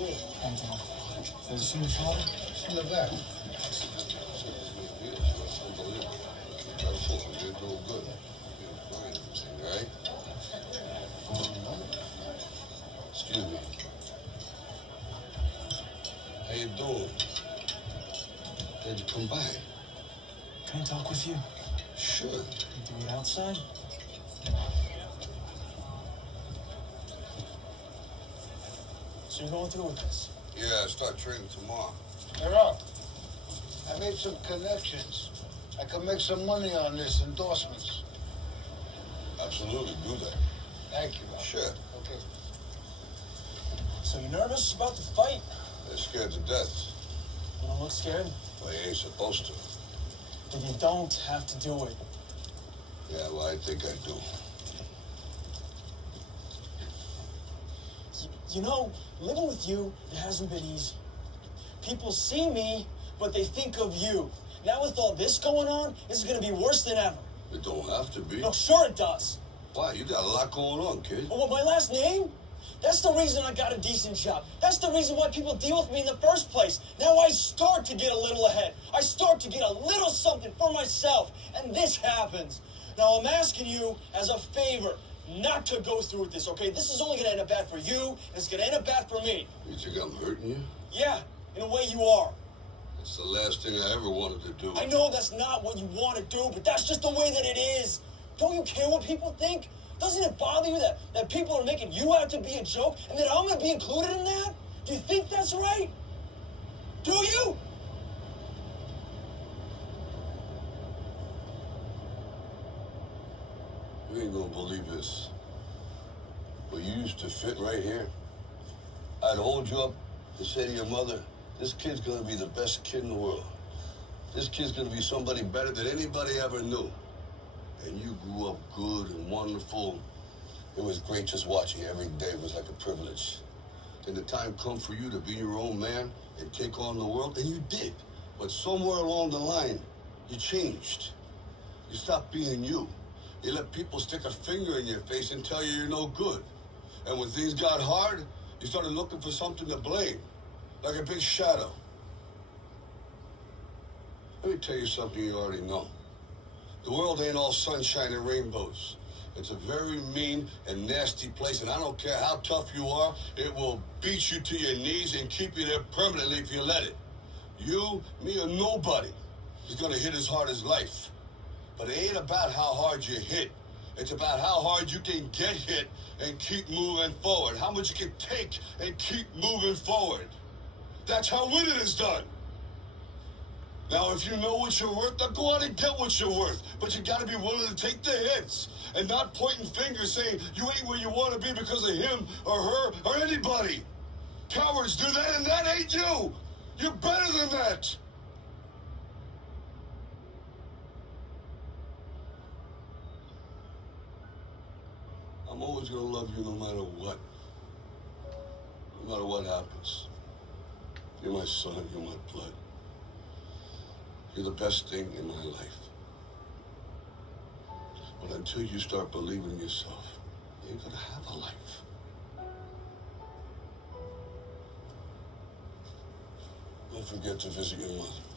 Hands off. There's a shooting shoulder? In the back. Right? Excuse me. How you doing? Glad you come by. Can I talk with you? Sure. Can we do it outside? So you're going through with this? Yeah, I start training tomorrow. They're up. I made some connections. I can make some money on this, endorsements. Absolutely, do that. Thank you, Rob. Sure. Okay. So you're nervous about the fight? They're scared to death. You don't look scared? Well, you ain't supposed to. But you don't have to do it. Yeah, well, I think I do. You know, living with you, it hasn't been easy. People see me, but they think of you. Now with all this going on, this is going to be worse than ever. It don't have to be. No, sure it does. Why? You got a lot going on, kid. Oh, what, my last name? That's the reason I got a decent job. That's the reason why people deal with me in the first place. Now I start to get a little ahead. I start to get a little something for myself. And this happens. Now I'm asking you as a favor not to go through with this, okay? This is only going to end up bad for you, and it's going to end up bad for me. You think I'm hurting you? Yeah, in a way you are. It's the last thing I ever wanted to do. I know that's not what you want to do, but that's just the way that it is. Don't you care what people think? Doesn't it bother you that people are making you out to be a joke and that I'm going to be included in that? Do you think that's right? Do you? You ain't gonna believe this. But you used to fit right here. I'd hold you up and say to your mother, this kid's gonna be the best kid in the world. This kid's gonna be somebody better than anybody ever knew. And you grew up good and wonderful. It was great just watching you every day. It was like a privilege. Then the time come for you to be your own man and take on the world, and you did. But somewhere along the line, you changed. You stopped being you. You let people stick a finger in your face and tell you you're no good. And when things got hard, you started looking for something to blame, like a big shadow. Let me tell you something you already know. The world ain't all sunshine and rainbows. It's a very mean and nasty place, and I don't care how tough you are, it will beat you to your knees and keep you there permanently if you let it. You, me, or nobody is gonna hit as hard as life. But it ain't about how hard you hit. It's about how hard you can get hit and keep moving forward. How much you can take and keep moving forward. That's how winning is done. Now, if you know what you're worth, now go out and get what you're worth. But you gotta be willing to take the hits and not pointing fingers saying you ain't where you want to be because of him or her or anybody. Cowards do that, and that ain't you. You're better than that. I'm always gonna love you no matter what. No matter what happens. You're my son, you're my blood. You're the best thing in my life. But until you start believing in yourself, you ain't gonna have a life. Don't forget to visit your mother.